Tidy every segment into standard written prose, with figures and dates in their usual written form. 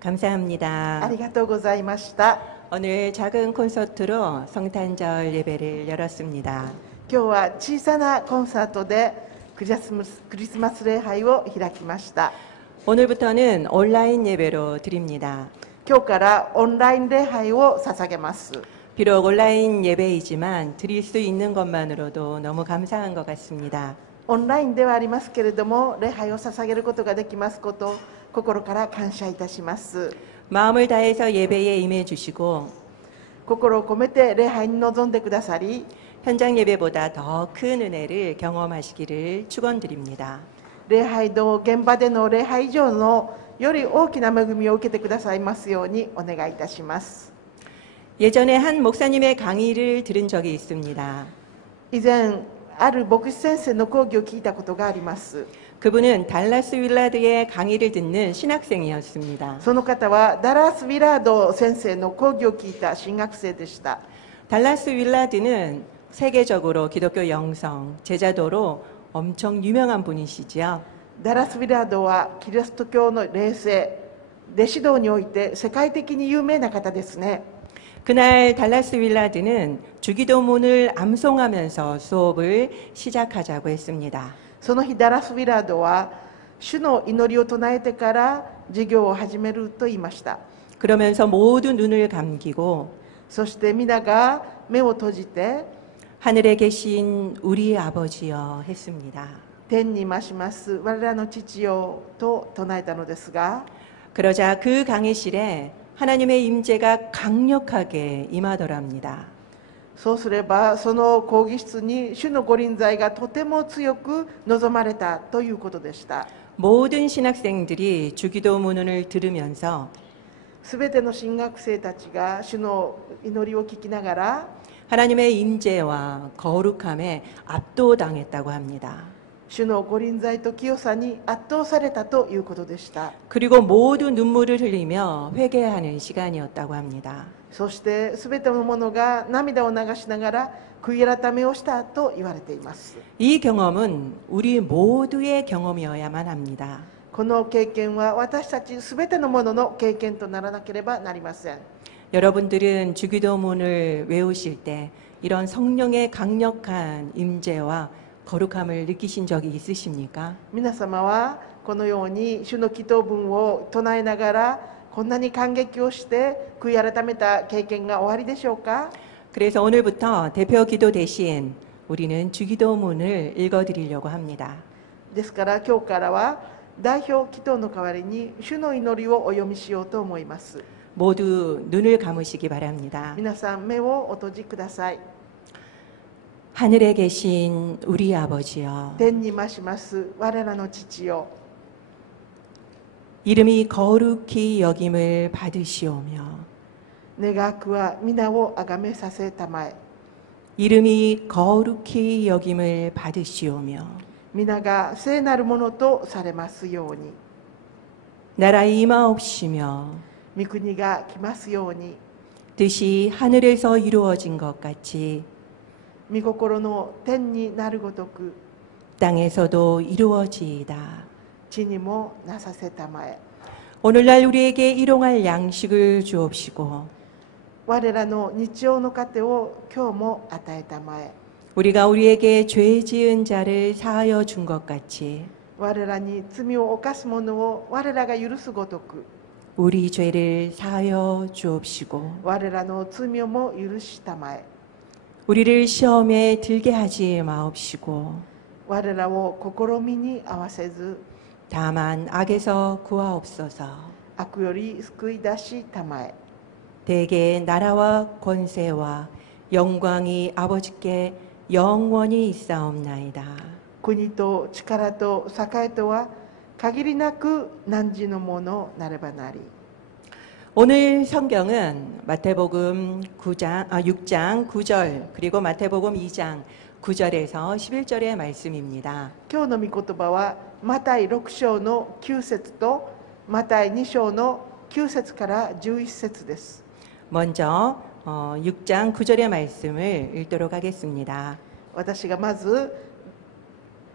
감사합니다. ありがとうございました。 오늘 작은 콘서트로 성탄절 예배를 열었습니다. 今日は小さなコンサートでクリスマス礼拝を開きました。 오늘부터는 온라인 예배로 드립니다. 今日からオンライン礼拝を捧げます。 비록 온라인 예배이지만 드릴 수 있는 것만으로도 너무 감사한 것 같습니다. オンラインではありますけれども、礼拝を捧げることができますことを心から感謝いたします。 마음을 다해서 예배에 임해 주시고 心を込めて礼拝に臨んでくださり、 현장 예배보다 더 큰 은혜를 경험하시기를 축원드립니다. 礼拝堂現場での礼拝以上のより大きな恵みを受けてくださいますようにお願いいたします。 예전에 한 목사님의 강의를 들은 적이 있습니다. 以前ある牧師先生の講義を聞いたことがあります。 그분은 달라스 윌라드의 강의를 듣는 신학생이었습니다. その方はダラス・ウィラード先生の講義を聞いた新学生でした。 달라스 윌라드는 세계적으로 기독교 영성, 제자도로 엄청 유명한 분이시지요. ダラス・ウィラードはキリスト教の霊性、弟子道において世界的に有名な方ですね。 그날 달라스 윌라드는 주기도문을 암송하면서 수업을 시작하자고 했습니다. その日ダラス・ウィラードは主の祈りを唱えてから授業を始めると言いました。 그러면서 모두 눈을 감기고 そして皆が目を閉じて 하늘에 계신 우리 아버지여 했습니다. 天に増します我らの父よと唱えたのですが、 그러자 그 강의실에 하나님의 임재가 강력하게 임하더랍니다. そうすればその講義室に主の御臨在がとても強く望まれたということでした。 모든 신학생들이 주기도문을 들으면서 すべての新学生たちが主の祈りを聞きながら 하나님의 임재와 거룩함에 압도당했다고 합니다. 主の御臨在と清さに圧倒されたということでした。 그리고 모두 눈물을 흘리며 회개하는 시간이었다고 합니다. そしてすべての者が涙を流しながら悔い改めをしたと言われています。 이 경험은 우리 모두의 경험이어야만 합니다. この経験は私たちすべての者の経験とならなければなりません。 여러분들은 주기도문을 외우실 때 이런 성령의 강력한 임재와 거룩함을 느끼신 적이 있으십니까? 皆様はこのように主の祈祷文を唱えながらこんなに感激をして悔い改めた経験がおありでしょうか？ 그래서 오늘부터 대표 기도 대신 우리는 주기도문을 읽어드리려고 합니다. ですから今日からは代表祈祷の代わりに主の祈りをお読みしようと思います。 모두 눈을 감으시기 바랍니다. 皆さん目をお閉じください。 하늘에 계신 우리 아버지여, 天に増します我らの父よ、 이름이 거룩히 여김을 받으시오며 願くは皆をあがめさせたまえ、 이름이 거룩히 여김을 받으시오며 皆が聖なるものとされますように、 나라의 임하옵시며 御国が来ますように、 뜻이 하늘에서 이루어진 것 같이 御心の天になるごとく 땅에서도 이루어지이다. 地にもなさせたまえ。 오늘날 우리에게 일용할 양식을 주옵시고 我らの日曜の糧を今日も与えたまえ。 우리가 우리에게 죄 지은 자를 사하여 준 것 같이 我らに罪を犯す者を我らが許すごとく 우리 죄를 사하여 주옵시고 我らの罪をも許したまえ。 우리를 시험에 들게 하지 마옵시고 我らを試みに合わせず 다만 악에서 구하옵소서. 悪より救い出したまえ。 대개 나라와 권세와 영광이 아버지께 영원히 있사옵나이다. 国と力と栄とは限りなく汝のものなればなり。 오늘 성경은 마태복음 6장 9절 그리고 마태복음 2장 9절에서 11절의 말씀입니다. 今日の御言葉はマタイ6章の9節とマタイ2章の9節から11節です。 먼저 6장 9절의 말씀을 읽도록 하겠습니다. 私がまず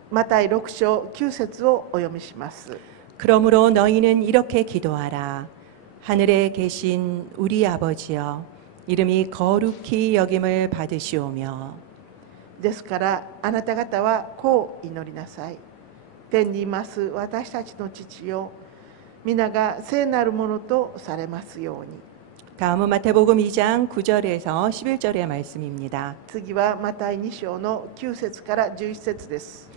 マタイ6章9節をお読みします。 그러므로 너희는 이렇게 기도하라. 하늘에 계신 우리 아버지여, 이름이 거룩히 여김을 받으시오며. ですからあなた方はこう祈りなさい。天にいます私たちの父よ、皆が聖なるものとされますように。 다음은 마태복음 2장 9절에서 11절의 말씀입니다. 次はマタイ2章の9節から11節です。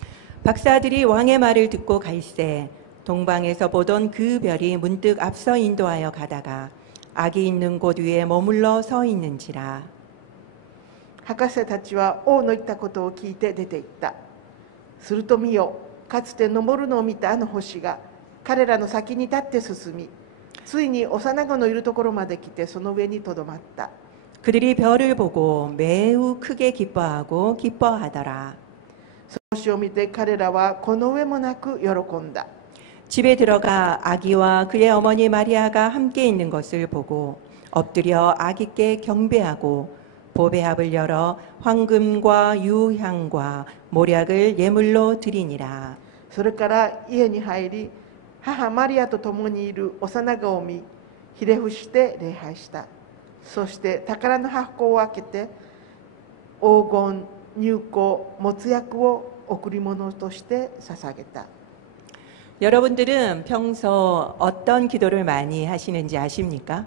박사들이 왕의 말을 듣고 갈새 동방에서 보던 그 별이 문득 앞서 인도하여 가다가 악이 있는 곳 위에 머물러 서 있는지라. 博士たちは王の言ったことを聞いて出て行った。すると見よ、かつて昇るのを見たあの星が彼らの先に立って進み、ついに幼子のいるところまで来てその上にとどまった。 그들이 별을 보고 매우 크게 기뻐하고 기뻐하더라. その星を見て彼らはこの上もなく喜んだ。 집에 들어가 아기와 그의 어머니 마리아가 함께 있는 것을 보고 엎드려 아기께 경배하고 보배합을 열어 황금과 유향과 모략을 예물로 드리니라. それから家に入り、母マリアと共にいる幼子を見、ひれ伏して礼拝した。そして宝の箱を開けて黄金、乳香、没薬を贈り物として捧げた。 여러분들은 평소 어떤 기도를 많이 하시는지 아십니까?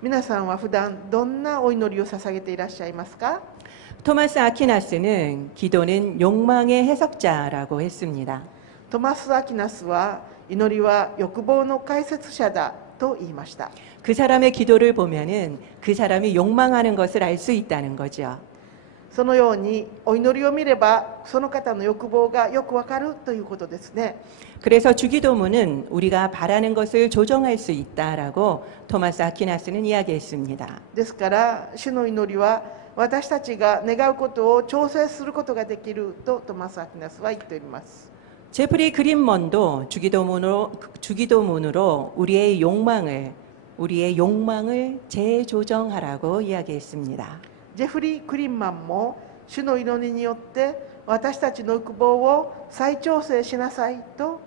皆さんは普段どんなお祈りを捧げていらっしゃいますか？ 토마스 아퀴나스는 기도는 욕망의 해석자라고 했습니다. トマス・アキナスは祈りは欲望の解説者だと言いました。 그 사람의 기도를 보면은 그 사람이 욕망하는 것을 알 수 있다는 거죠. そのようにお祈りを見ればその方の欲望がよくわかるということですね。 그래서 주기도문은 우리가 바라는 것을 조정할 수 있다라고 토마스 아퀴나스는 이야기했습니다. ですから主の祈りは私たちが願うことを調整することができるとトマス・アキナスは言っております。 제프리 그린먼도 주기도문으로 우리의 욕망을 재조정하라고 이야기했습니다. ジェフリー・クリンマンも主の祈りによって私たちの欲望を再調整しなさいと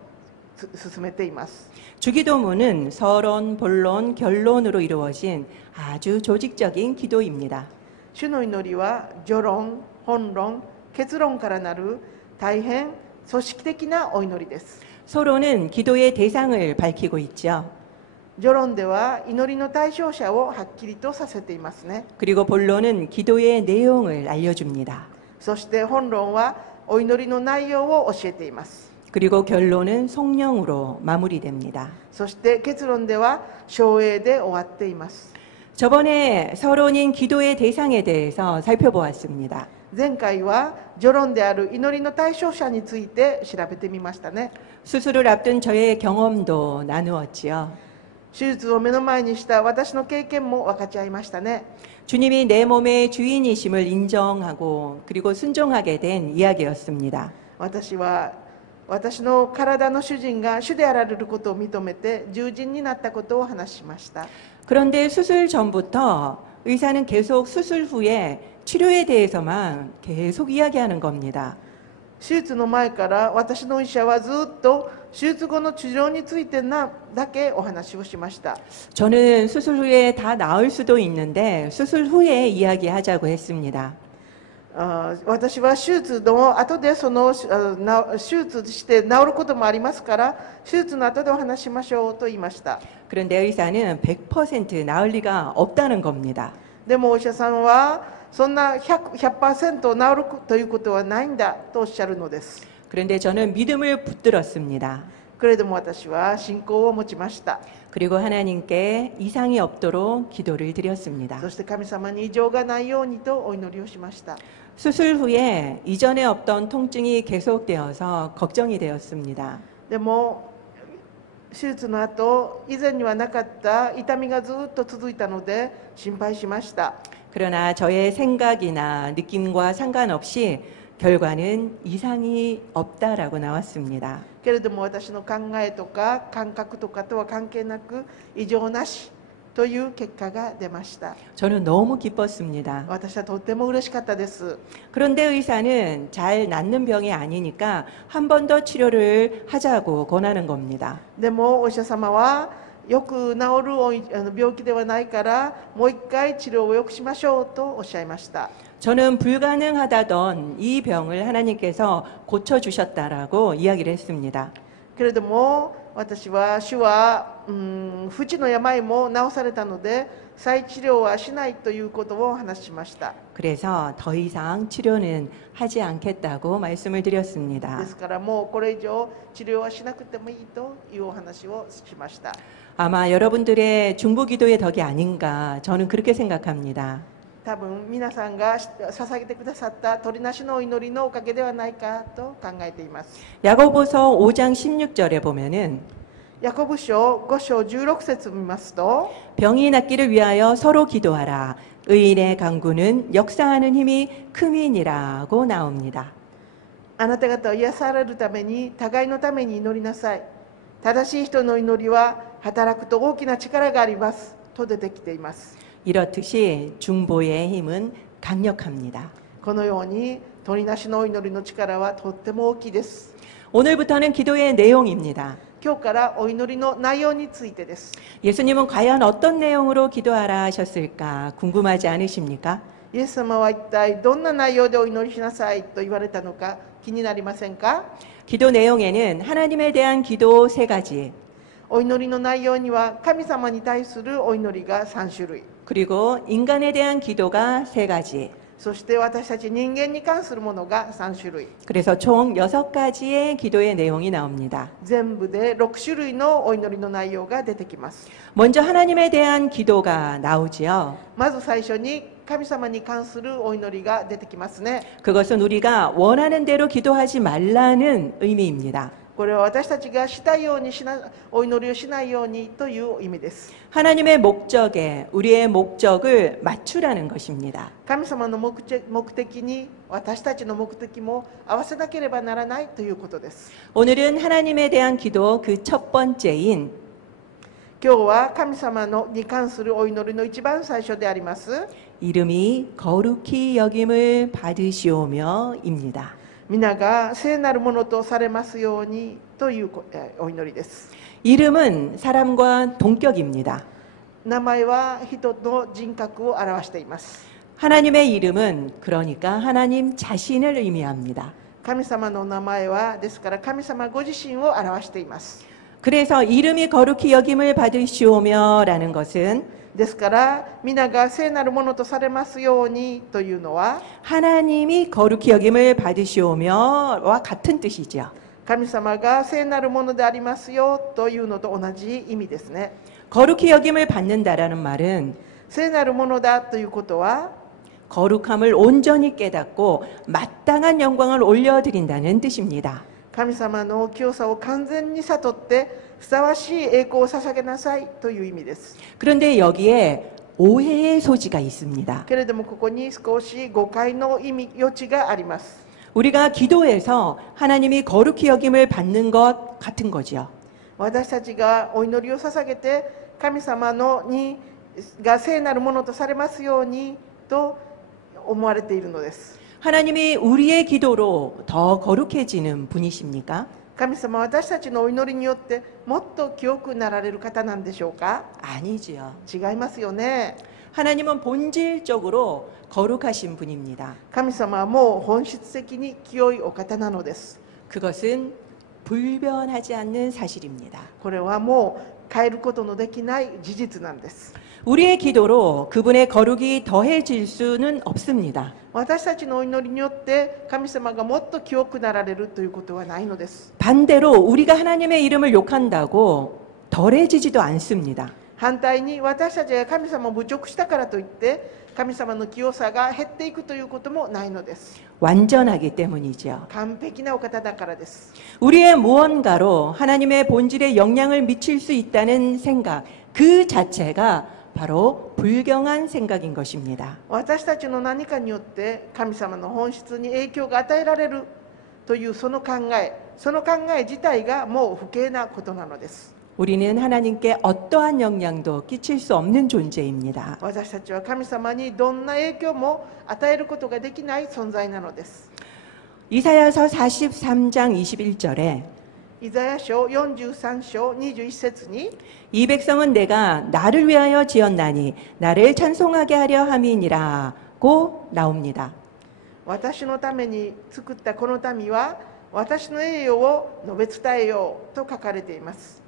進めています。 주기도문은 서론, 본론, 결론으로 이루어진 아주 조직적인 기도입니다. 主の祈りは序論、本論、結論からなる大変組織的なお祈りです。 서론은 기도의 대상을 밝히고 있죠. 序論では祈りの対象者をはっきりとさせていますね。 그리고 본론은 기도의 내용을 알려줍니다. そして本論はお祈りの内容を教えています。 그리고 결론은 성령으로 마무리됩니다. そして結論では聖霊で終わっています。 저번에 서론인 기도의 대상에 대해서 살펴보았습니다. 前回は序論である祈りの対象者について調べてみましたね。 수술을 앞둔 저의 경험도 나누었지요. 手術を目の前にした私の経験も分かち合いましたね。 주님이 내 몸의 주인이심을 인정하고 그리고 순종하게 된 이야기였습니다. 私は私の体の主人が主であられることを認めて従人になったことを話しました。 그런데 수술 전부터 의사는 계속 수술 후에 치료에 대해서만 계속 이야기하는 겁니다. 手術の前から私の医者はずっと手術後の治療についてだけお話をしました。 저는 수술 후에 다 나을 수도 있는데 수술 후에 이야기하자고 했습니다. 私は手術の後で手術して治ることもありますから手術の後でお話しましょうと言いました。 그런데 의사는 100% 나을 리가 없다는 겁니다. でもお医者さんはそんな 100% 治るということはないんだとおっしゃるのです。 그런데 저는 믿음을 붙들었습니다. けれども私は信仰を持ちました。 그리고 하나님께 이상이 없도록 기도를 드렸습니다. そして神様に異常がないようにとお祈りをしました。 수술 후에 이전에 없던 통증이 계속되어서 걱정이 되었습니다. でも手術の後以前にはなかった痛みがずっと続いたので心配しました。 그러나 저의 생각이나 느낌과 상관없이 결과는 이상이 없다라고 나왔습니다. けれども私の考えとか感覚とかとは関係なく異常なしという結果が出ました。 저는 너무 기뻤습니다. 私はとっても嬉しかったです。 그런데 의사는 잘 낫는 병이 아니니까 한 번 더 치료를 하자고 권하는 겁니다. でもお医者様はよく治る病気ではないからもう一回治療をよくしましょうとおっしゃいました。 저는 불가능하다던 이 병을 하나님께서 고쳐주셨다라고 이야기를 했습니다. けれども私は主は不治の病も治されたので再治療はしないということを話しました。 그래서 더 이상 치료는 하지 않겠다고 말씀을 드렸습니다. ですからもうこれ以上治療はしなくてもいいというお話をしました。 아마 여러분들의 중보기도의 덕이 아닌가 저는 그렇게 생각합니다. 多分皆さんが捧げてくださった鳥なしのお祈りのおかげではないかと考えています。 야고보서 5장 16절에 보면은 ヤコブ書5章16節を見ますと 병이 낫기를 위하여 서로 기도하라. 의인의 강구는 역사하는 힘이 큼이니라고 나옵니다. あなた方を癒されるために互いのために祈りなさい。正しい人の祈りは働くと大きな力がありますと出てきています。 이렇듯이 중보의 힘은 강력합니다. このように鳥なしのお祈りの力はとっても大きいです。 오늘부터는 기도의 내용입니다. 今日からお祈りの内容についてです。 예수님은 과연 어떤 내용으로 기도하라 하셨을까 궁금하지 않으십니까? イエス様は一体どんな内容でお祈りしなさいと言われたのか気になりませんか？ 기도 내용에는 하나님에 대한 기도 3가지, お祈りの内容には神様に対するお祈りが3種類、 그리고 인간에 대한 기도가 3가지, そして私たち人間に関するものが3種類、 그래서 총 6가지의 기도의 내용이 나옵니다. 全部で6種類のお祈りの内容が出てきます。 먼저 하나님에 대한 기도가 나오지요. まず最初に神様に関するお祈りが出てきますね。 그것은 우리가 원하는 대로 기도하지 말라는 의미입니다. これは私たちがしたいようにお祈りをしないようにという意味です。 하나님의 목적에 우리의 목적을 맞추라는 것입니다. 神様の目的に私たちの目的も合わせなければならないということです。 오늘은 하나님에 대한 기도 그 첫 번째인 今日は神様に関するお祈りの一番最初であります 이름이 거룩히 여김을 받으시오며입니다. 皆が聖なるものとされますようにというお祈りです。 이름은 사람과 동격입니다. 名前は人の人格を表しています。 하나님의 이름은 그러니까 하나님 자신을 의미합니다. 神様の名前はですから神様ご自身を表しています。 그래서 이름이 거룩히 여김을 받으시오며라는 것은 ですから皆が聖なるものとされますようにというのは 하나님이 거룩히 여김을 받으시오며와 같은 뜻이죠. 神様が聖なるものでありますよというのと同じ意味ですね。 거룩히 여김을 받는다라는 말은 聖なるものだということは 거룩함을 온전히 깨닫고 마땅한 영광을 올려드린다는 뜻입니다. 神様の清さを完全に悟ってふさわしい栄光を捧げなさいという意味です。 그런데 여기에 오해의 소지가 있습니다. けれどもここに少し誤解の余地があります。 우리가 기도해서 하나님이 거룩히 여김을 받는 것 같은 거지요. 私たちがお祈りを捧げて神様が聖なるものとされますようにと思われているのです。 하나님이 우리의 기도로 더 거룩해지는 분이십니까? 神様は私たちのお祈りによってもっと清くなられる方なんでしょうか？ 아니지요. 違いますよね。 하나님은 본질적으로 거룩하신 분입니다. 神様はもう本質的に清いお方なのです。 그것은 불변하지 않는 사실입니다. これはもう変えることのできない事実なんです。 우리의 기도로 그분의 거룩이 더해질 수는 없습니다. 私たちのお祈りによって神様がもっと清くなられるということはないのです。 반대로 우리가 하나님의 이름을 욕한다고 덜해지지도 않습니다. 反対に私たちが神様を侮辱したからといって神様の清さが減っていくということもないのです。 완전하기 때문이죠. 完璧なお方だからです。 우리의 무언가로 하나님의 본질에 영향을 미칠 수 있다는 생각 그 자체가 바로 불경한 생각인 것입니다. 私たちの何かによって神様の本質に影響が与えられるというその考え自体がもう不敬なことなのです。 우리는 하나님께 어떠한 영향도 끼칠 수 없는 존재입니다. 私たちは神様にどんな影響も与えることができない存在なのです。 이사야서 43장 21절에 イザヤ書43章21節に 이 백성은 내가 나를 위하여 지었나니 나를 찬송하게 하려 함이니라고 나옵니다. 私のために作ったこの民は私の栄誉を述べ伝えようと書かれています。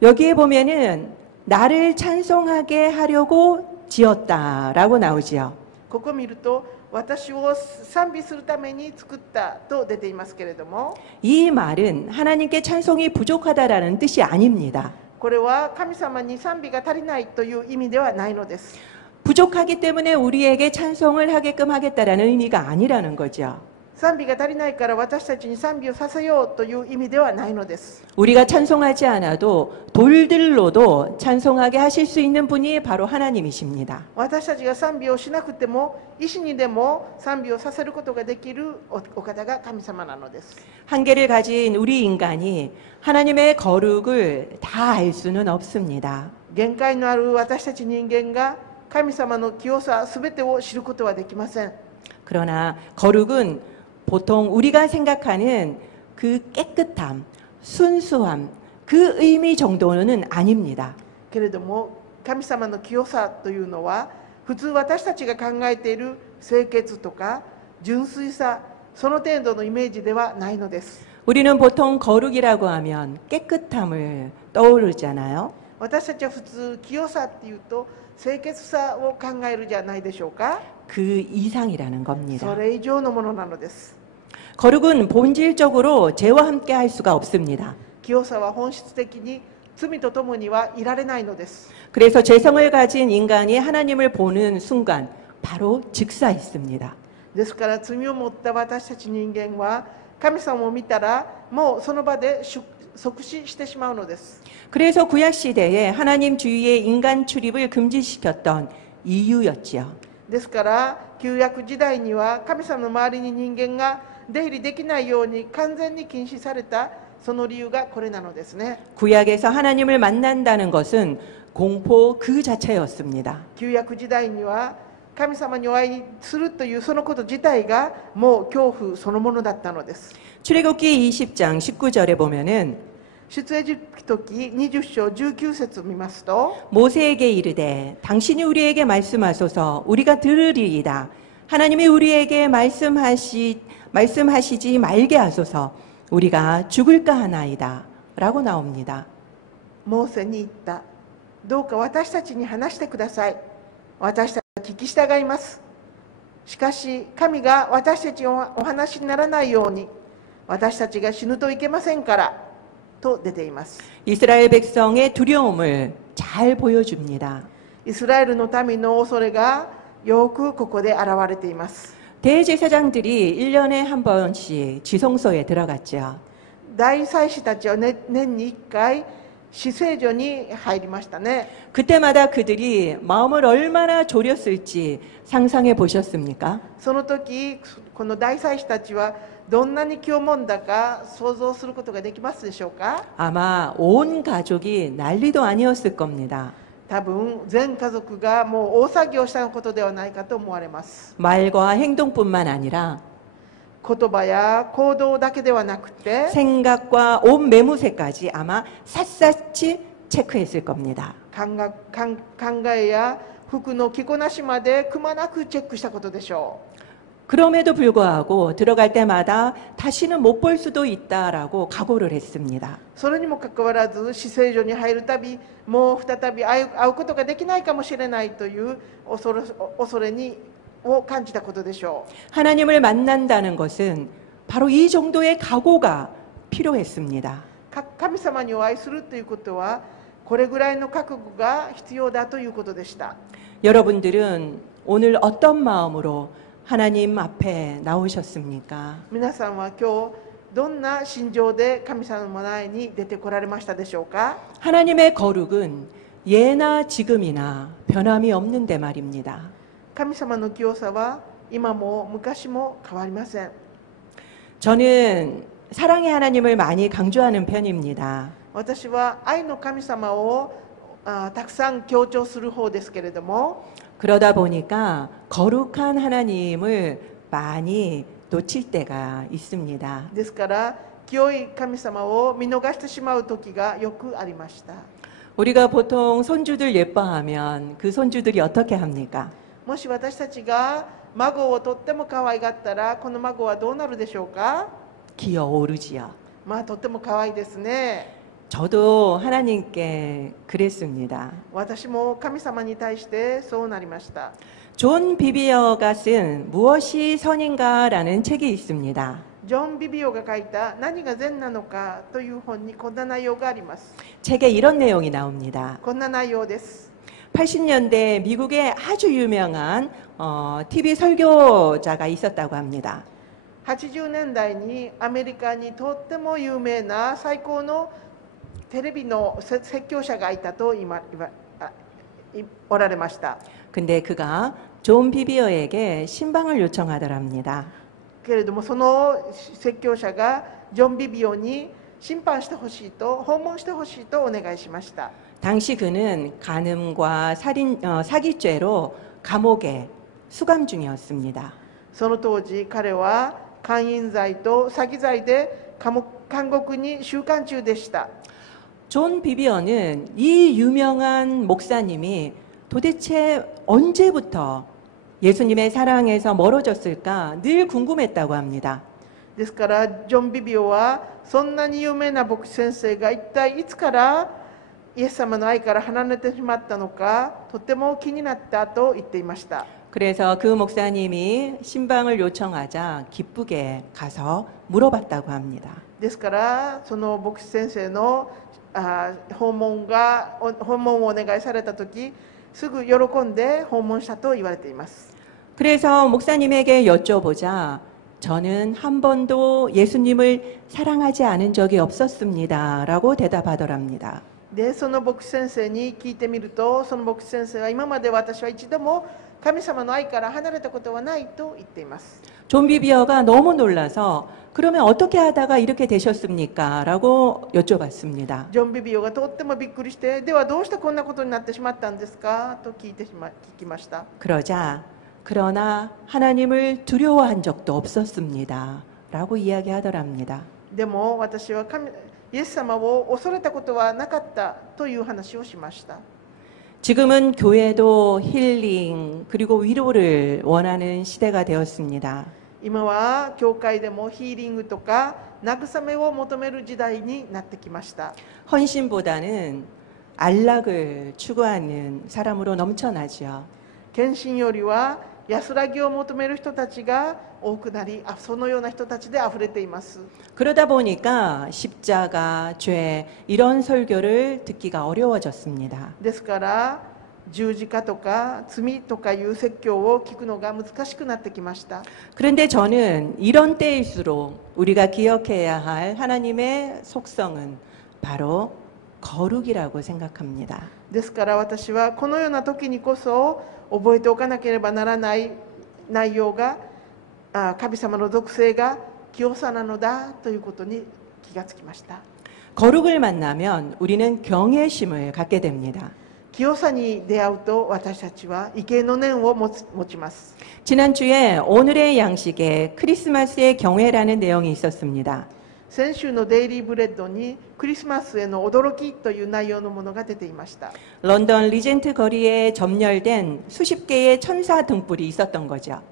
여기에 보면은 나를 찬송하게 하려고 지었다라고 나오지요. ここを見ると私を賛美するために作ったと出ていますけれども、 이 말은 하나님께 찬송이 부족하다라는 뜻이 아닙니다. これは神様に賛美が足りないという意味ではないのです。 부족하기 때문에 우리에게 찬송을 하게끔 하겠다라는 의미가 아니라는 거죠. 賛美が足りないから私たちに賛美をさせようという意味ではないのです。 우리가 찬송하지 않아도 돌들로도 찬송하게 하실 수 있는 분이 바로 하나님이십니다. 私たちが賛美をしなくても石にでも賛美をさせることができるお方が神様なのです。 한계를 가진 우리 인간이 하나님의 거룩을 다 알 수는 없습니다. 限界のある私たち人間が神様の清さすべてを知ることはできません。 그러나 거룩은 보통 우리가 생각하는 그 깨끗함, 순수함, 그 의미 정도는 아닙니다. けれども神様の清さというのは普通私たちが考えている清潔とか純粋さその程度のイメージではないのです。 우리는 보통 거룩이라고 하면 깨끗함을 떠오르잖아요. 私たちは普通清さっていうと清潔さを考えるじゃないでしょうか。 그 이상이라는 そ 겁니다. れ以上のものなのです。 거룩은 본질적으로 죄와 함께 할 수가 없습니다. 清さは本質的に罪と共にはいられないのです。 그래서 죄성을 가진 인간이 하나님을 보는 순간 바로 즉사했습니다. ですから罪を持った私たち人間は神様を見たらもうその場で即死してしまうのです。 그래서 구약 시대에 하나님 주위에 인간 출입을 금지시켰던 이유였지요. ですから旧約時代には神様の周りに人間が出入りできないように完全に禁止されたその理由がこれなのですね。 구약에서 하나님을 만난다는 것은 공포 그 자체였습니다. 旧約時代には神様にお会いするというそのこと自体がもう恐怖そのものだったのです。 출애굽기 20장 19절에 보면은 出エジプト記20章19節を見ますと 모세에게 이르되 당신이 우리에게 말씀하소서 우리가 들으리이다. 하나님이 우리에게 말씀하시지 말게 하소서 우리가 죽을까 하나이다. 라고 나옵니다. モーセに言った。どうか私たちに話してください。私たちは聞き従います。しかし神が私たちにお話にならないように私たちが死ぬといけませんからと出ています。 이스라엘 백성의 두려움을 잘 보여줍니다. イスラエルの民の恐れがよくここで現れています。 대제사장들이 1년에 한 번씩 지성소에 들어갔죠. 大祭司たちは、年に1回至聖所に入りましたね。 그때마다 그들이 마음을 얼마나 졸였을지 상상해 보셨습니까? その時この大祭司たちはどんなに気をもんだか想像することができますでしょうか。 아마 온 가족이 난리도 아니었을 겁니다. 多分全家族がもう大騒ぎをしたことではないかと思われます。 말과 행동뿐만 아니라 言葉や行動だけではなくて 생각과 옷 매무새까지 아마 샅샅이 체크했을 겁니다. 考えや服の着こなしまでくまなくチェックしたことでしょう。 그럼에도 불구하고 들어갈 때마다 다시는 못 볼 수도 있다라고 각오를 했습니다. それにもかかわらず至聖所に入るたびもう再び会うことができないかもしれないという恐れを感じたことでしょう。 하나님을 만난다는 것은 바로 이 정도의 각오가 필요했습니다. 神様にお会いするということはこれぐらいの覚悟が必要だということでした。 여러분들은 오늘 어떤 마음으로 하나님 앞에 나오셨습니까? 皆さんは今日どんな心情で神様の前に出てこられましたでしょうか。 하나님의 거룩은 예나 지금이나 변함이 없는데 말입니다. 神様の清さは今も昔も変わりません。 저는 사랑의 하나님을 많이 강조하는 편입니다. 私は愛の神様をたくさん強調する方ですけれども 그러다 보니까 거룩한 하나님을 많이 놓칠 때가 있습니다. ですから清い神様を見逃してしまう時がよくありました。 우리가 보통 손주들 예뻐하면 그 손주들이 어떻게 합니까? もし私たちが孫をとっても可愛がったら、この孫はどうなるでしょうか？ 기어오르지요. まあとっても可愛いですね。 저도 하나님께 그랬습니다. 私も神様に対してそうなりました。 존 비비어가 쓴 무엇이 선인가라는 책이 있습니다. ジョン・ビビオが書いた何が善なのかという本にこんな内容があります。 책에 이런 내용이 나옵니다. こんな内容です。 80년대 미국에 아주 유명한 TV 설교자가 있었다고 합니다. 80年代にアメリカにとっても有名な最高のテレビの説教者がいたとおられました。 근데 그가 존 비비어에게 신방을 요청하더랍니다. けれどもその説教者がジョン・ビビオに審判してほしいと、訪問してほしいとお願いしました。 당시 그는 간음과 사기죄로 감옥에 수감 중이었습니다. その当時彼は姦淫罪と詐欺罪で監獄に収監中でした。 존 비비어는 이 유명한 목사님이 도대체 언제부터 예수님의 사랑에서 멀어졌을까 늘 궁금했다고 합니다. ですからジョン・ビビオはそんなに有名な牧師先生が一体いつからイエス様の愛から離れてしまったのかとても気になったと言っていました。 그래서 그 목사님이 신방을 요청하자 기쁘게 가서 물어봤다고 합니다. ですからその牧師先生の訪問をお願いされた時、すぐ喜んで訪問したと言われています。 그래서 목사님에게 여쭤보자 저는 한 번도 예수님을 사랑하지 않은 적이 없었습니다 라고 대답하더랍니다. でその牧師先生に聞いてみると、その牧師先生は今まで私は一度も神様の愛から離れたことはないと言っています。 존 비비어가 너무 놀라서 그러면 어떻게 하다가 이렇게 되셨습니까? 라고 여쭤봤습니다. ジョン・ビビオがとってもびっくりして、ではどうしてこんなことになってしまったんですかと聞きました。 그러나 하나님을 두려워한 적도 없었습니다. 라고 이야기하더랍니다. でも私はイエス様を恐れたことはなかったという話をしました。 지금은 교회도 힐링 그리고 위로를 원하는 시대가 되었습니다. 今は教会でもヒーリングとか慰めを求める時代になってきました。 헌신보다는 안락을 추구하는 사람으로 넘쳐나죠. 献身よりは安らぎを求める人たちが多くなり、そのような人たちであふれています。 그러다 보니까 십자가, 죄 이런 설교를 듣기가 어려워졌습니다. ですから十字架とか罪とかいう説教を聞くのが難しくなってきました。 그런데 저는 이런 때일수록 우리가 기억해야 할 하나님의 속성은 바로 거룩이라고 생각합니다. ですから私はこのような時にこそ覚えておかなければならない内容が、神様の属性が清さなのだということに気がつきました。 거룩을 만나면 우리는 경외심을 갖게 됩니다. 清さに出会うと私たちは畏敬の念を持ちます。 지난주에 오늘의 양식에 크리스마스의 경외라는 내용이 있었습니다. 先週のデイリーブレッドにクリスマスへの驚きという内容のものが出ていました。 런던 리젠트 거리에 점열된 수십 개의 천사 등불이 있었던 거죠.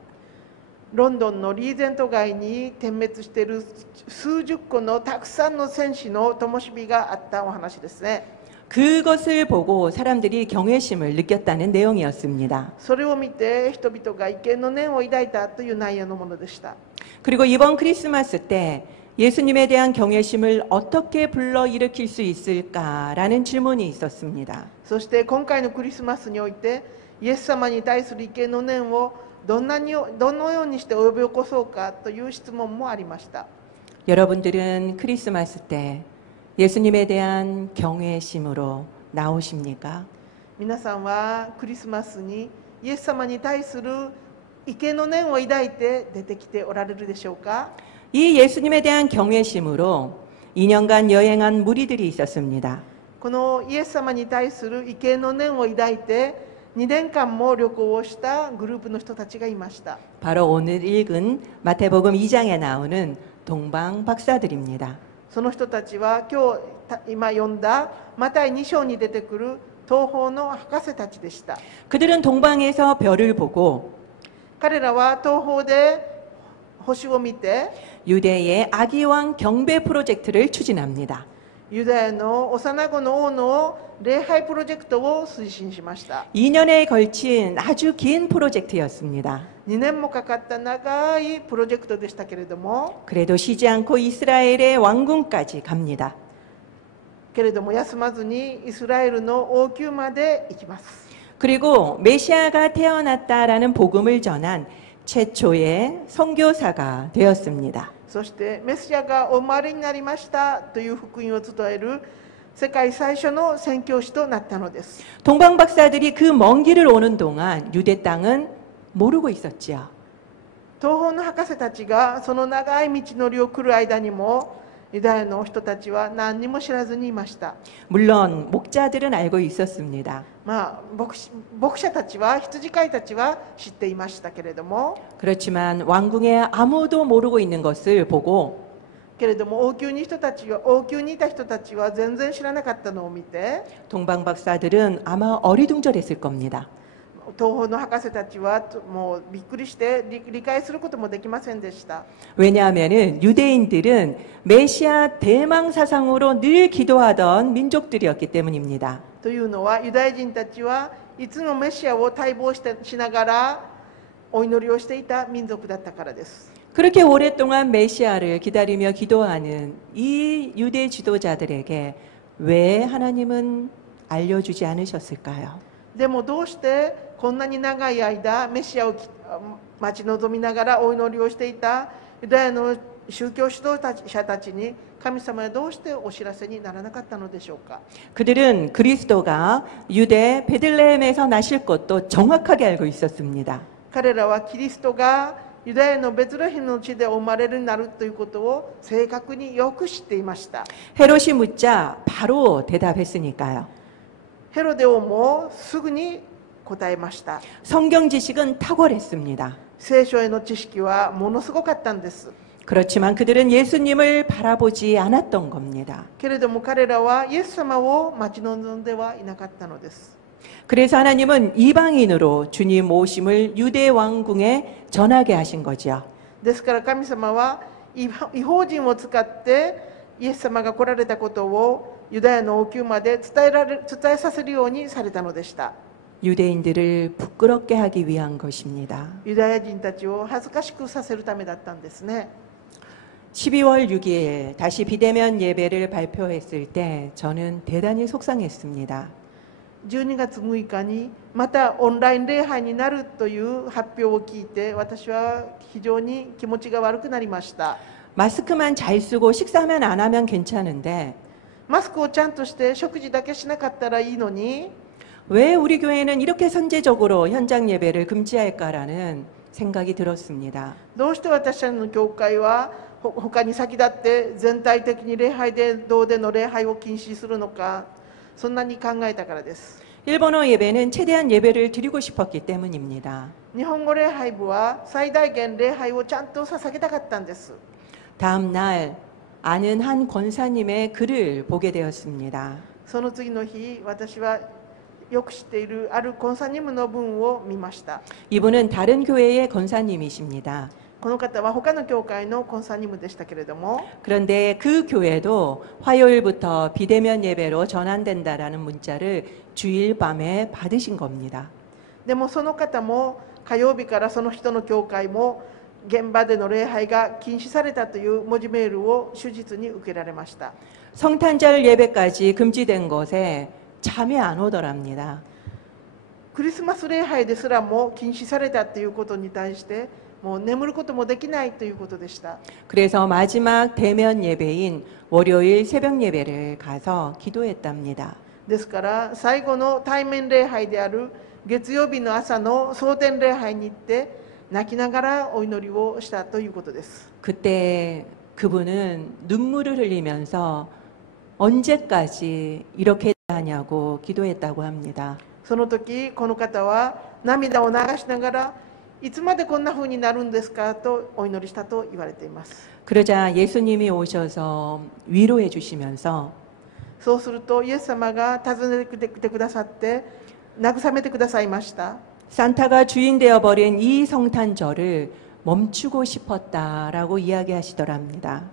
ロンドンのリーゼント街に点滅している数十個のたくさんの戦士の灯火があったお話ですね。 그것을 보고 사람들이 경외심을 느꼈다는 내용이었습니다. それを見て人々が畏敬の念を抱いたという内容のものでした。 그리고 이번 크리스마스 때 예수님에 대한 경외심을 어떻게 불러일으킬 수 있을까라는 질문이 있었습니다. そして今回のクリスマスにおいてイエス様に対する畏敬の念をどのようにして及び起こそうかという質問もありました。 여러분들은 크리스마스 때 예수님에 대한 경외심으로 나오십니까? 皆さんはクリスマスにイエス様に対する畏敬の念を抱いて出てきておられるでしょうか？ 이 예수님에 대한 경외심으로 2년간 여행한 무리들이 있었습니다. このイエス様に対する畏敬の念を抱いて2年間も旅行をしたグループの人たちがいました。 바로 오늘 읽은 마태복음 2장에 나오는 동방 박사들입니다. その人たちは今読んだマタイ2章に出てくる東方の博士たちでした。 그들은 동방에서 별을 보고 彼らは東方で星を見て 유대의 아기왕 경배 프로젝트를 추진합니다. ユダヤの幼子の王の礼拝プロジェクトを推進しました。 2년에 걸친 아주 긴 프로젝트였습니다. 2年もかかった長いプロジェクトでしたけれども、 그래도 쉬지 않고 이스라엘의 왕궁까지 갑니다. けれども休まずにイスラエルの王宮まで行きます。 그리고 메시아가 태어났다라는 복음을 전한 최초의 선교사가 되었습니다. そしてメシアがお生まれになりましたという福音を伝える世界最初の宣教師となったのです。 동방 박사들이 그 먼 길을 오는 동안 유대 땅은 모르고 있었지요. 東方の博士たちがその長い道のりを来る間にもユダヤの人たちは何にも知らずにいました。 물론 목자들은 알고 있었습니다. 牧者たちは羊飼いたちは知っていましたけれども、 그렇지만 왕궁에 아무도 모르고 있는 것을 보고 けれども王宮にいた人たちは全然知らなかったのを見て、 동방 박사들은 아마 어리둥절했을 겁니다. 東方の博士たちはもうびっくりして理解することもできませんでした。 왜냐하면은 유대인들은 메시아 대망 사상으로 늘 기도하던 민족들이었기 때문입니다. というのはユダヤ人たちはいつもメシアを待望しながらお祈りをしていた民族だったからです。 그렇게 오랫동안 메시아를 기다리며 기도하는 이 유대 지도자들에게 왜 하나님은 알려주지 않으셨을까요? でもどうしてこんなに長い間メシアを待ち望みながらお祈りをしていたユダヤの宗教指導者たちに神様はどうしてお知らせにならなかったのでしょうか。 그들은 그리스도가 유대 베들레헴에서 나실 것도 정확하게 알고 있었습니다. 彼らはキリストがユダヤのベツレヘムの地でお生まれになるということを正確によく知っていました。 헤롯이 묻자 바로 대답했으니까요. ヘロデ王もすぐに答えました。 성경 지식은 탁월했습니다. 聖書への知識はものすごかったんです。 그렇지만 그들은 예수님을 바라보지 않았던 겁니다. けれども彼らはイエス様を待ち望んではいなかったのです。 그래서 하나님은 이방인으로 주님 오심을 유대 왕궁에 전하게 하신 거죠. ですから神様は異邦人を使ってイエス様が来られたことをユダヤの王宮まで伝えさせるようにされたのでした。 유대인들을 부끄럽게 하기 위한 것입니다. ユダヤ人たちを恥ずかしくさせるためだったんですね。 12월 6일 다시 비대면 예배를 발표했을 때 저는 대단히 속상했습니다. 12月6日にまたオンライン礼拝になるという発表を聞いて私は非常に気持ちが悪くなりました。 마스크만 잘 쓰고 식사만 안 하면 괜찮은데 マスクをちゃんとして食事だけしなかったらいいのに 왜 우리 교회는 이렇게 선제적으로 현장 예배를 금지할까라는 생각이 들었습니다. どうして私たちの教会は他に先立って全体的に礼拝堂での礼拝を禁止するのか、そんなに考えたからです。 일본어 예배는 최대한 예배를 드리고 싶었기 때문입니다. 日本語礼拝部は最大限礼拝をちゃんと捧げたかったんです。 다음 날 아는 한 권사님의 글을 보게 되었습니다. その次の日、私はよく知っているあるコンサニムの文を見ました。 이분은 다른 교회의 권사님이십니다. この方は他の教会のコンサニムでしたけれども、 그런데 그 교회도 화요일부터 비대면 예배로 전환된다라는 문자를 주일 밤에 받으신 겁니다. でもその方も火曜日からその人の教会も現場での礼拝が禁止されたという文字メールを手実に受けられました。 성탄절 예배까지 금지된 것에 잠이 안 오더랍니다. クリスマス礼拝ですらも禁止されたということに対してもう眠ることもできないということでした。 그래서 마지막 대면 예배인 월요일 새벽 예배를 가서 기도했답니다. ですから最後の対面礼拝である月曜日の朝の蒼天礼拝に行って泣きながらお祈りをしたということです。 그때 그분은 눈물을 흘리면서 언제까지 이렇게 하냐고 기도했다고 합니다. その時この方は涙を流しながらいつまでこんな風になるんですかとお祈りしたと言われています。 그러자 예수님이 오셔서 위로해 주시면서 そうするとイエス様が訪ねてきてくださって慰めてくださいました。 산타가 주인 되어 버린 이 성탄절을 멈추고 싶었다라고 이야기하시더랍니다.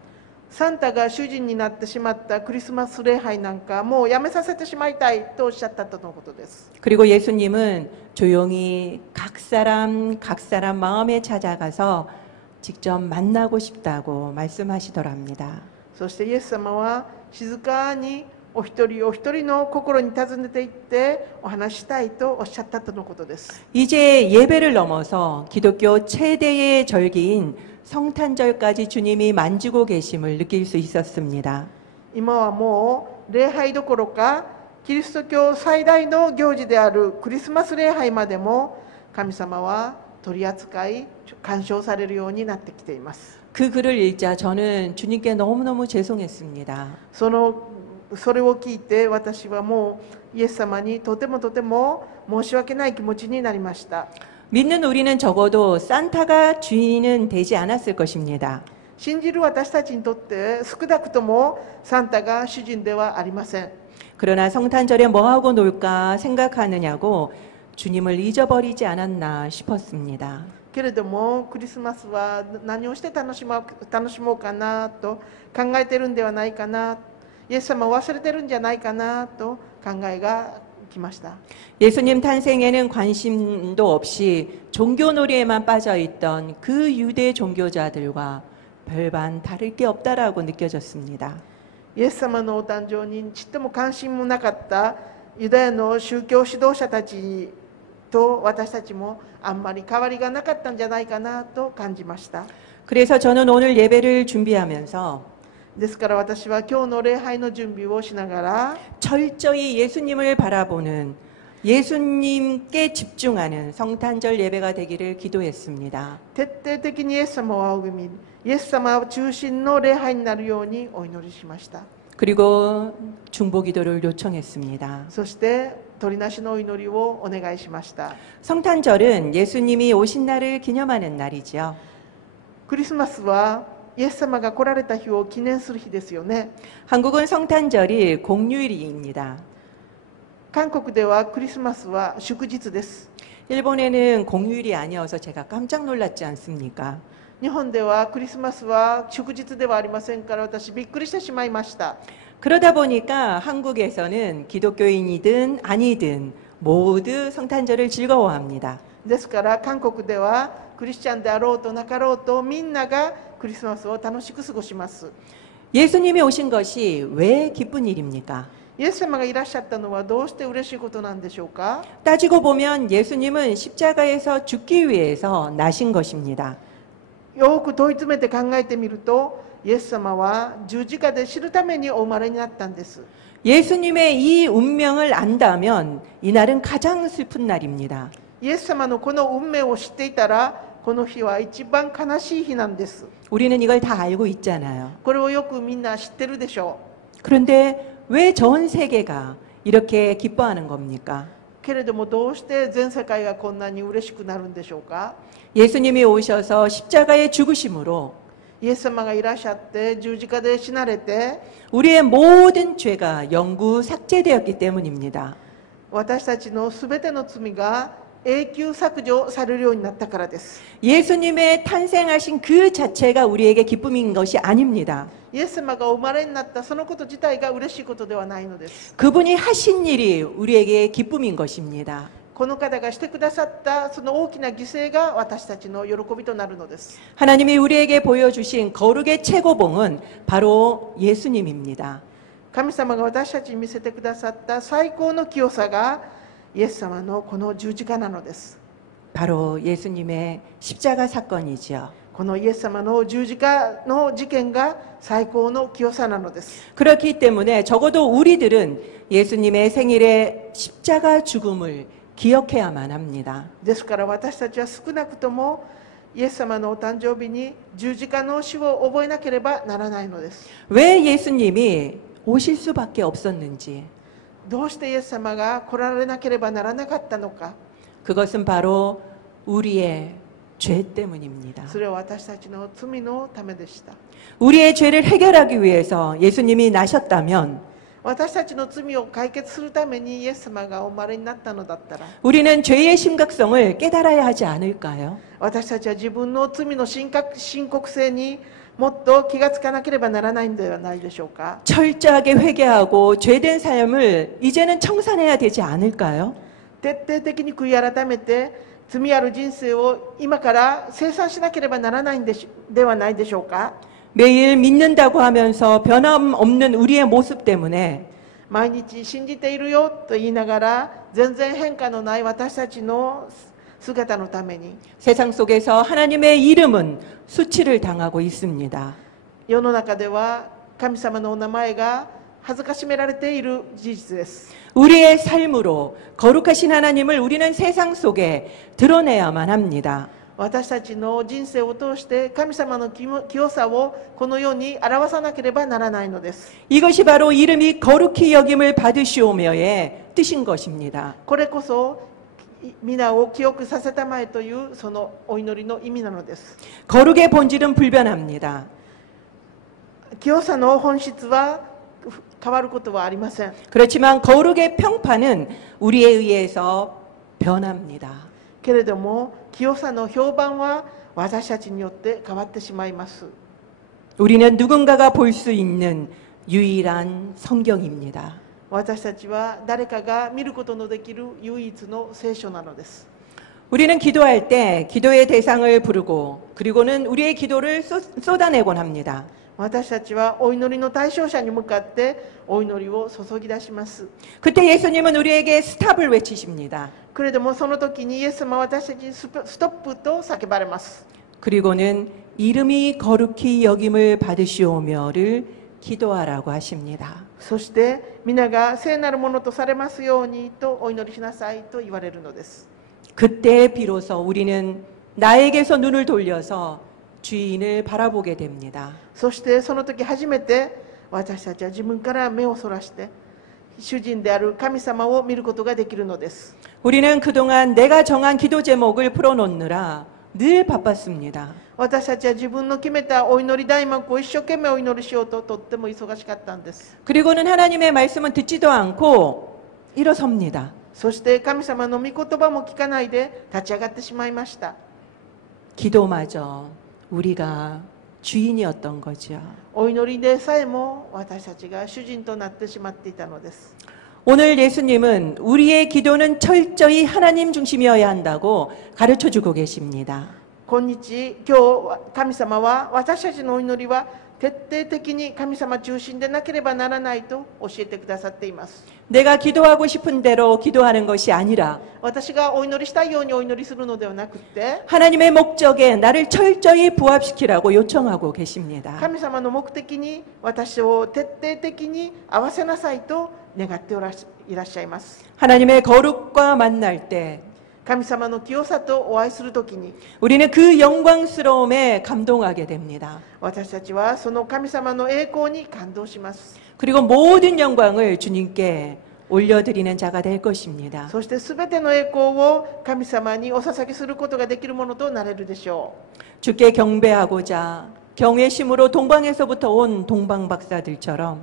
サンタが主人になってしまったクリスマス礼拝なんかもうやめさせてしまいたいとおっしゃったとのことです。 그리고 예수님은 조용히 각 사람 마음에 찾아가서 직접 만나고 싶다고 말씀하시더랍니다. そしてイエス様は静かにお一人お一人の心に訪ねていってお話ししたいとおっしゃったとのことです。 이제 예배를 넘어서 기독교 최대의 절기인 성탄절까지 주님이 만지고 계심을 느낄 수 있었습니다. 今はもう礼拝どころかキリスト教最大の行事であるクリスマス礼拝までも神様は取り扱い干渉されるようになってきています。 그 글을 읽자 저는 주님께 너무너무 죄송했습니다. それを聞いて私はもうイエス様にとても申し訳ない気持ちになりました。 믿는 우리는 적어도 산타가 주인은 되지 않았을 것입니다. 信じる私たちにとって少なくともサンタが主人ではありません。 그러나 성탄절에 뭐하고 놀까 생각하느냐고 주님을 잊어버리지 않았나 싶었습니다. けれどもクリスマスは何をして楽しもうかなと考えてるんではないかな、イエス様を忘れてるんじゃないかなと考えがきました。 예수님 탄생에는 관심도 없이 종교놀이에만 빠져있던 그 유대 종교자들과 별반 다를 게 없다라고 느껴졌습니다. イエス様のお誕生にちっとも関心もなかったユダヤの宗教指導者たちと私たちもあんまり変わりがなかったんじゃないかなと感じました。 그래서 저는 오늘 예배를 준비하면서 ですから私は今日の礼拝の準備をしながら 철저히 예수님을 바라보는 예수님께 집중하는 성탄절 예배가 되기를 기도했습니다. 徹底的にイエス様を仰ぎ、イエス様を中心の礼拝になるようにお祈りしました。 그리고 중보기도를 요청했습니다. そして取りなしのお祈りをお願いしました。 성탄절은 예수님이 오신 날을 기념하는 날이지요. クリスマスはイエス様が来られた日を記念する日ですよね。 한국은 성탄절이 공휴일입니다. 韓国ではクリスマスは祝日です。 일본에는 공휴일이 아니어서 제가 깜짝 놀랐지 않습니까? 日本ではクリスマスは祝日ではありませんから私びっくりしてしまいました。 그러다 보니까 한국에서는 기독교인이든 아니든 모두 성탄절을 즐거워합니다. ですから韓国ではクリスチャンであろうとなかろうとみんながクリスマスを楽しく過ごします。 예수님이 오신 것이 왜 기쁜 일입니까? イエス様がいらっしゃったのはどうして嬉しいことなんでしょうか。 따지고 보면 예수님은 십자가에서 죽기 위해서 나신 것입니다. よく問い詰めて考えてみるとイエス様は十字架で死ぬためにお生まれになったんです。 예수님의 이 운명을 안다면 이날은 가장 슬픈 날입니다. イエス様のこの運命を知っていたらこの日は一番悲しい日なんです。 우리는 이걸 다 알고 있잖아요. これをよくみんな知ってるでしょ 그런데 왜 전 세계가 이렇게 기뻐하는 겁니까? う。けれどもどうして全世界がこんなに嬉しくなるんでしょうか。 예수님이 오셔서 십자가의 죽으심으로 イエス様がいらっしゃって十字架で死なれて 우리의 모든 죄가 영구 삭제되었기 때문입니다. 私たちのすべての罪が永久削除されるようになったからです。 예수님의 탄생하신 그 자체가 우리에게 기쁨인 것이 아닙니다. イエス様がお生まれになったそのこと自体が嬉しいことではないのです。 그분이 하신 일이 우리에게 기쁨인 것입니다. この方がしてくださったその大きな犠牲が私たちの喜びとなるのです。 하나님이 우리에게 보여주신 거룩의 최고봉은 바로 예수님입니다. 神様が私たちに見せてくださった最高の清さがイエス様のこの十字架なのです。 바로 예수님의 십자가 사건이지요. このイエス様の十字架の事件が最高の清さなのです。 그렇기 때문에 적어도 우리들은 예수님의 생일의 십자가 죽음을 기억해야만 합니다. ですから私たちは少なくともイエス様のお誕生日に十字架の死を覚えなければならないのです。 왜 예수님이 오실 수밖에 없었는지 どうしてイエス様が来られなければならなかったのか。 그것은 바로 우리의 죄 때문입니다. それは私たちの罪のためでした。 우리의 죄를 해결하기 위해서 예수님이 나셨다면 私たちの罪を解決するためにイエス様がお生まれになったのだったら、 우리는 죄의 심각성을 깨달아야 하지 않을까요? 私たちは自分の罪の深刻性にもっと気がつかなければならないのではないでしょうか。 철저하게 회개하고 죄된 삶을 이제는 청산해야 되지 않을까요? 徹底的に悔い改めて罪ある人生を今から清算しなければならないんではないでしょうか。 매일 믿는다고 하면서 변함없는 우리의 모습 때문에 毎日信じているよと言いながら全然変化のない私たちの姿のために 세상 속에서 하나님의 이름은 수치를 당하고 있습니다. 世の中では神様のお名前が恥ずかしめられている事実です。 우리의 삶으로 거룩하신 하나님을 우리는 세상 속에 드러내야만 합니다. 私たちの人生を通して神様の清さをこの世に表さなければならないのです。 이것이 바로 이름이 거룩히 여김을 받으시오며의 뜻인 것입니다. これこそ皆を記憶させたまえというそのお祈りの意味なのです。 거룩의 본질은 불변합니다. 清さの本質は変わることはありません。 그렇지만 거룩의 평판은 우리에 의해서 변합니다. けれども清さの評判は私たちによって変わってしまいます。 우리는 누군가가 볼 수 있는 유일한 성경입니다. 私たちは誰かが見ることのできる唯一の聖書なのです。 우리는 기도할 때 기도의 대상을 부르고 그리고는 우리의 기도를 쏟아내곤 합니다. 私たちはお祈りの対象者に向かってお祈りを注ぎ出します。 그때 예수님은 우리에게 스탑을 외치십니다. けれどもその時にイエス様は私たちにストップと叫ばれます。 그리고는 이름이 거룩히 여김을 받으시오며를 기도하라고 하십니다. そして皆が聖なるものとされますようにとお祈りしなさいと言われるのです。 그때 비로소 우리는 나에게서 눈을 돌려서 주인을 바라보게 됩니다. そしてその時初めて私たちは自分から目をそらして主人である神様を見ることができるのです。 우리는 그동안 내가 정한 기도 제목을 풀어놓느라 늘 바빴습니다. 私たちは自分の決めたお祈り題目を一生懸命お祈りしようととっても忙しかったんです。 그리고는 하나님의 말씀은 듣지도 않고 일어섭니다. そして神様の御言葉も聞かないで立ち上がってしまいました。 기도마저 우리가 주인이었던 거죠. お祈りでさえも私たちが主人となってしまっていたのです。 오늘 예수님은 우리의 기도는 철저히 하나님 중심이어야 한다고 가르쳐주고 계십니다. 今日神様は私たちのお祈りは徹底的に神様中心でなければならないと教えてくださっています。 내가 기도하고 싶은 대로 기도하는 것이 아니라 私がお祈りしたいようにお祈りするのではなくて 하나님의 목적에 나를 철저히 부합시키라고 요청하고 계십니다. 神様の目的に私を徹底的に合わせなさいと願っていらっしゃいます。 하나님의 거룩과 만날 때 神様の清さとお会いするときに 우리는 그 영광스러움에 감동하게 됩니다. 私たちはその神様の栄光に感動します。 그리고 모든 영광을 주님께 올려드리는 자가 될 것입니다. そしてすべての栄光を神様にお捧げすることができるものとなれるでしょう。 주께 경배하고자 경외심으로 동방에서부터 온 동방 박사들처럼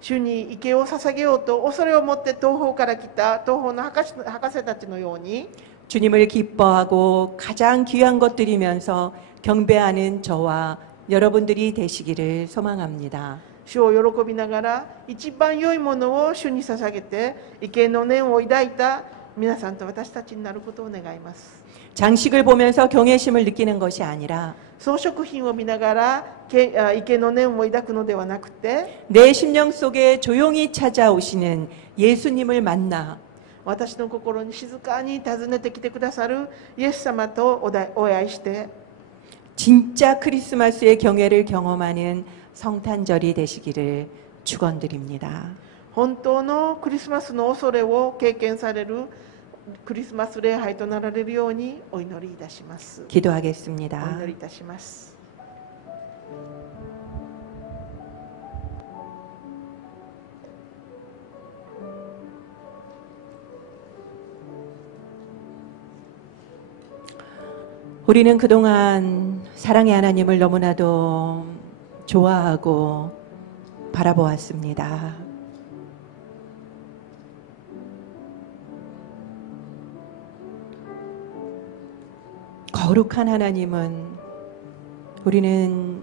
主に生けを捧げようと恐れを持って東方から来た東方の博士たちのように 주님을 기뻐하고 가장 귀한 것 드리면서 경배하는 저와 여러분들이 되시기를 소망합니다. 主を喜びながら一番良いものを主に捧げて畏敬の念を抱いた皆さんと私たちになることを願います。 장식을 보면서 경외심을 느끼는 것이 아니라 装飾品を見ながら畏敬の念を抱くのではなくて 내 심령 속에 조용히 찾아오시는 예수님을 만나 私の心に静かに訪ねてきてくださるイエス様とお会いして 진짜 크리스마스의 경외를 경험하는 성탄절이 되시기를 축원드립니다. 本当のクリスマスの恐れを経験されるクリスマス礼拝となられるようにお祈りいたします。お 기도하겠습니다. 祈りいたします。 우리는 그동안 사랑의 하나님을 너무나도 좋아하고 바라보았습니다. 거룩한 하나님은 우리는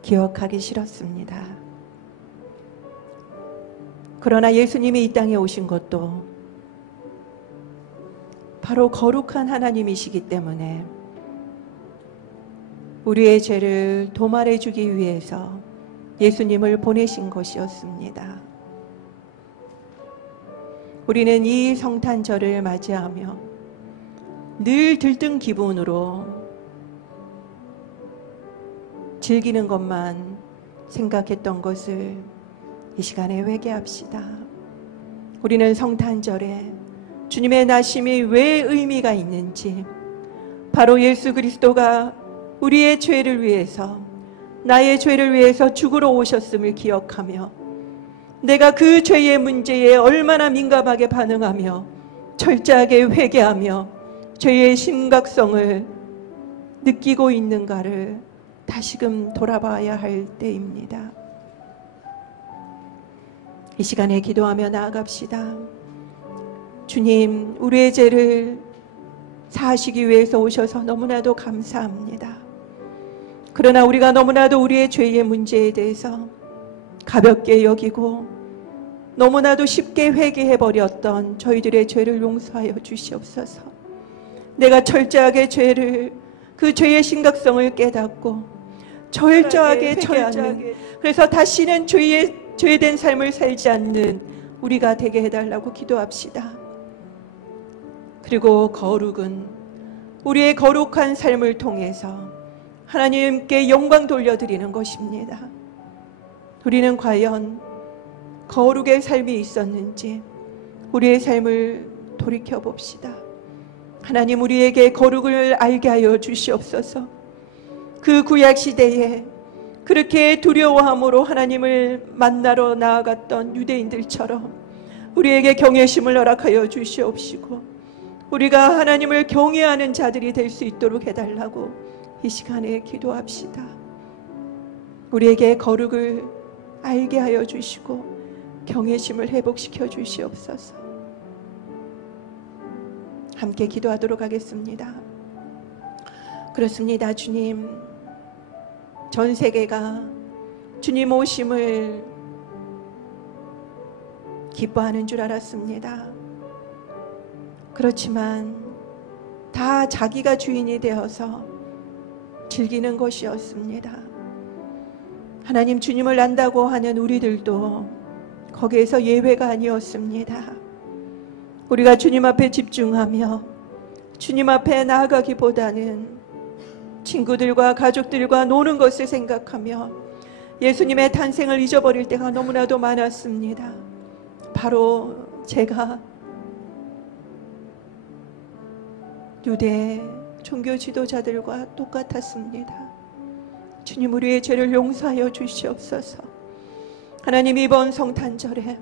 기억하기 싫었습니다. 그러나 예수님이 이 땅에 오신 것도 바로 거룩한 하나님이시기 때문에 우리의 죄를 도말해 주기 위해서 예수님을 보내신 것이었습니다. 우리는 이 성탄절을 맞이하며 늘 들뜬 기분으로 즐기는 것만 생각했던 것을 이 시간에 회개합시다. 우리는 성탄절에 주님의 나심이 왜 의미가 있는지, 바로 예수 그리스도가 우리의 죄를 위해서, 나의 죄를 위해서 죽으러 오셨음을 기억하며 내가 그 죄의 문제에 얼마나 민감하게 반응하며 철저하게 회개하며 죄의 심각성을 느끼고 있는가를 다시금 돌아봐야 할 때입니다. 이 시간에 기도하며 나아갑시다. 주님, 우리의 죄를 사하시기 위해서 오셔서 너무나도 감사합니다. 그러나 우리가 너무나도 우리의 죄의 문제에 대해서 가볍게 여기고 너무나도 쉽게 회개해버렸던 저희들의 죄를 용서하여 주시옵소서. 내가 철저하게 그 죄의 심각성을 깨닫고 철저하게 회개하는, 그래서 다시는 죄된 삶을 살지 않는 우리가 되게 해달라고 기도합시다. 그리고 거룩은 우리의 거룩한 삶을 통해서 하나님께 영광 돌려드리는 것입니다. 우리는 과연 거룩의 삶이 있었는지 우리의 삶을 돌이켜봅시다. 하나님, 우리에게 거룩을 알게 하여 주시옵소서. 그 구약시대에 그렇게 두려워함으로 하나님을 만나러 나아갔던 유대인들처럼 우리에게 경외심을 허락하여 주시옵시고 우리가 하나님을 경외하는 자들이 될 수 있도록 해달라고 이 시간에 기도합시다. 우리에게 거룩을 알게 하여 주시고 경외심을 회복시켜 주시옵소서. 함께 기도하도록 하겠습니다. 그렇습니다. 주님, 전 세계가 주님 오심을 기뻐하는 줄 알았습니다. 그렇지만 다 자기가 주인이 되어서 즐기는 것이었습니다. 하나님, 주님을 안다고 하는 우리들도 거기에서 예외가 아니었습니다. 우리가 주님 앞에 집중하며 주님 앞에 나아가기보다는 친구들과 가족들과 노는 것을 생각하며 예수님의 탄생을 잊어버릴 때가 너무나도 많았습니다. 바로 제가 유대 종교 지도자들과 똑같았습니다. 주님, 우리의 죄를 용서하여 주시옵소서. 하나님, 이번 성탄절에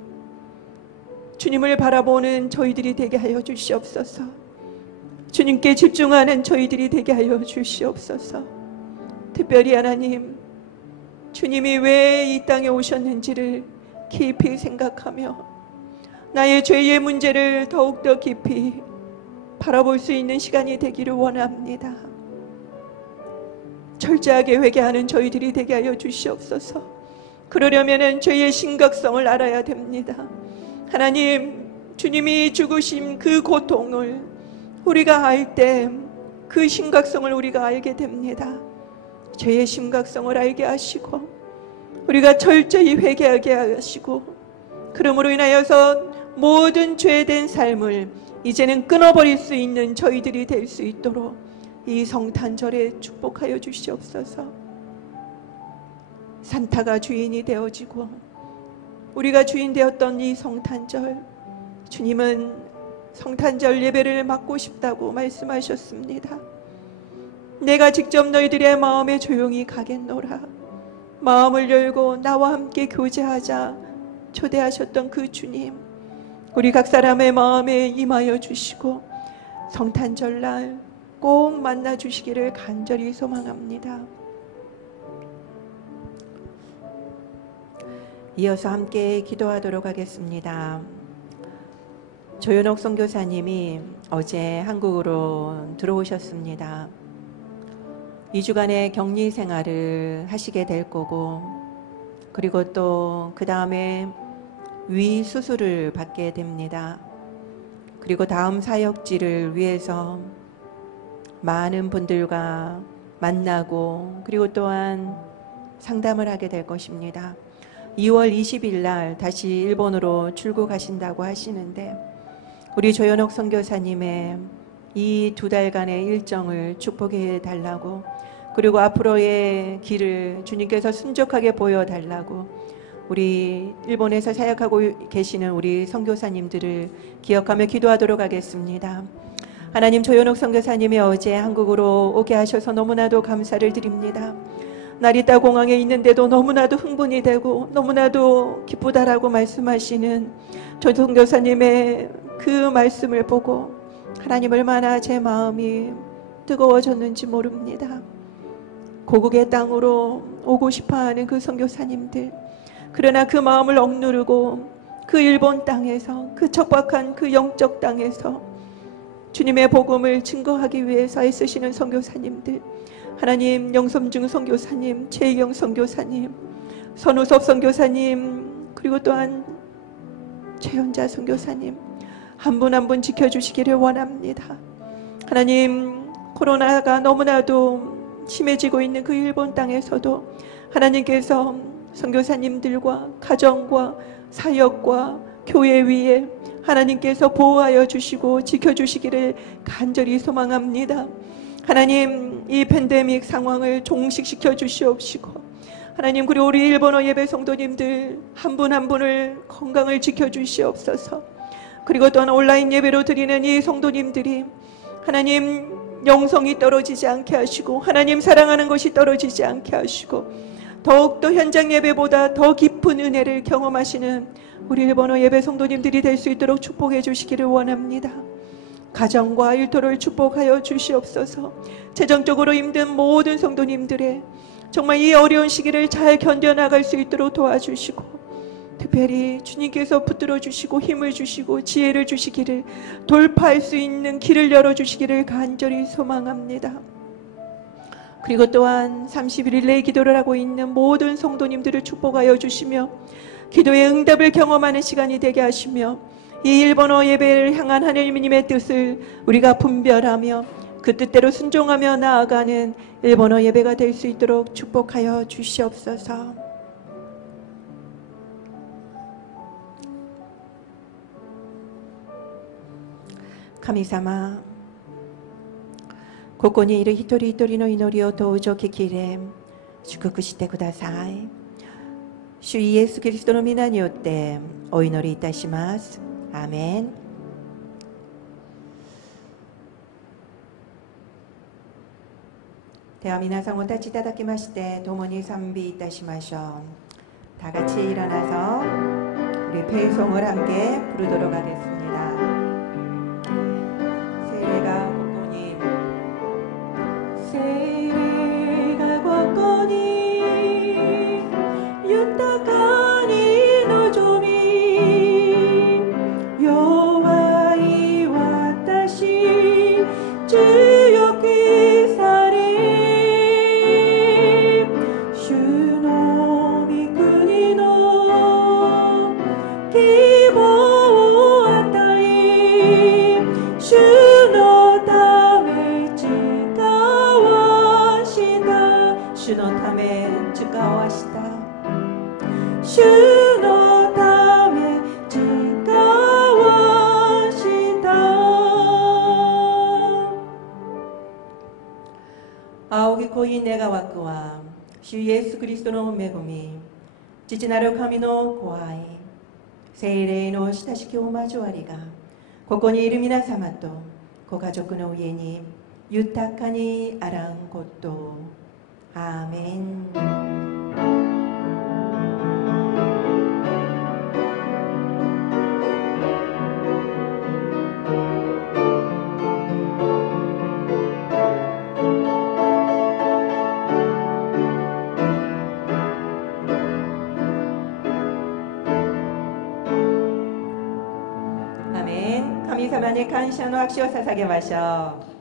주님을 바라보는 저희들이 되게 하여 주시옵소서. 주님께 집중하는 저희들이 되게 하여 주시옵소서. 특별히 하나님, 주님이 왜 이 땅에 오셨는지를 깊이 생각하며 나의 죄의 문제를 더욱더 깊이 바라볼 수 있는 시간이 되기를 원합니다. 철저하게 회개하는 저희들이 되게 하여 주시옵소서. 그러려면 죄의 심각성을 알아야 됩니다. 하나님, 주님이 죽으신 그 고통을 우리가 알 때 그 심각성을 우리가 알게 됩니다. 죄의 심각성을 알게 하시고 우리가 철저히 회개하게 하시고 그러므로 인하여서 모든 죄된 삶을 이제는 끊어버릴 수 있는 저희들이 될 수 있도록 이 성탄절에 축복하여 주시옵소서. 산타가 주인이 되어지고 우리가 주인 되었던 이 성탄절, 주님은 성탄절 예배를 맡고 싶다고 말씀하셨습니다. 내가 직접 너희들의 마음에 조용히 가겠노라. 마음을 열고 나와 함께 교제하자 초대하셨던 그 주님, 우리 각 사람의 마음에 임하여 주시고 성탄절날 꼭 만나 주시기를 간절히 소망합니다. 이어서 함께 기도하도록 하겠습니다. 조현옥 선교사님이 어제 한국으로 들어오셨습니다. 2주간의 격리 생활을 하시게 될 거고, 그리고 또 그 다음에 위 수술을 받게 됩니다. 그리고 다음 사역지를 위해서 많은 분들과 만나고, 그리고 또한 상담을 하게 될 것입니다. 2월 20일 날 다시 일본으로 출국하신다고 하시는데, 우리 조현옥 선교사님의 이 2달간의 일정을 축복해 달라고, 그리고 앞으로의 길을 주님께서 순적하게 보여달라고, 우리 일본에서 사역하고 계시는 우리 선교사님들을 기억하며 기도하도록 하겠습니다. 하나님, 조현옥 선교사님이 어제 한국으로 오게 하셔서 너무나도 감사를 드립니다. 나리타 공항에 있는데도 너무나도 흥분이 되고 너무나도 기쁘다라고 말씀하시는 조 선교사님의 그 말씀을 보고 하나님, 얼마나 제 마음이 뜨거워졌는지 모릅니다. 고국의 땅으로 오고 싶어하는 그 선교사님들, 그러나 그 마음을 억누르고 그 일본 땅에서, 그 척박한 그 영적 땅에서 주님의 복음을 증거하기 위해서 애쓰시는 선교사님들, 하나님, 영섬중 선교사님, 최희경 선교사님, 선우섭 선교사님, 그리고 또한 최연자 선교사님, 한 분 한 분 지켜주시기를 원합니다. 하나님, 코로나가 너무나도 심해지고 있는 그 일본 땅에서도 하나님께서 선교사님들과 가정과 사역과 교회 위에 하나님께서 보호하여 주시고 지켜주시기를 간절히 소망합니다. 하나님, 이 팬데믹 상황을 종식시켜 주시옵시고, 하나님, 그리고 우리 일본어 예배 성도님들 한 분 한 분을 건강을 지켜 주시옵소서. 그리고 또한 온라인 예배로 드리는 이 성도님들이 하나님, 영성이 떨어지지 않게 하시고 하나님 사랑하는 것이 떨어지지 않게 하시고 더욱더 현장 예배보다 더 깊은 은혜를 경험하시는 우리 일본어 예배 성도님들이 될 수 있도록 축복해 주시기를 원합니다. 가정과 일터를 축복하여 주시옵소서. 재정적으로 힘든 모든 성도님들의 정말 이 어려운 시기를 잘 견뎌나갈 수 있도록 도와주시고, 특별히 주님께서 붙들어 주시고 힘을 주시고 지혜를 주시기를, 돌파할 수 있는 길을 열어주시기를 간절히 소망합니다. 그리고 또한 30일 내 기도를 하고 있는 모든 성도님들을 축복하여 주시며 기도의 응답을 경험하는 시간이 되게 하시며, 이 일본어 예배를 향한 하나님의 뜻을 우리가 분별하며 그 뜻대로 순종하며 나아가는 일본어 예배가 될 수 있도록 축복하여 주시옵소서. 神様、ここにいる一人一人の祈りをどうぞ聞き入れ祝福してください。主イエス・キリストの皆によってお祈りいたします。アーメン。では皆さんお立ちいただきまして共に賛美いたしましょう。다 같이 일어나서 우리 배송을 함께 부르도록 하겠습니다. 세례가 걷거니 세례가 걷거니 유타카니 노조미 여호와이 와타시 주여 기사리 주노 미쿠니노 기보 아타이 주노 타메 지가와시다 주노 타메 지가와시다 주노 타메 지가와시다. 아오기 코이 내가 왔구와主イエスキリストの恵み、父なる神のご愛、聖霊の親しきお交わりがここにいる皆様とご家族の上に豊かにあらんことを。アーメン。に感謝の拍手を捧げましょう。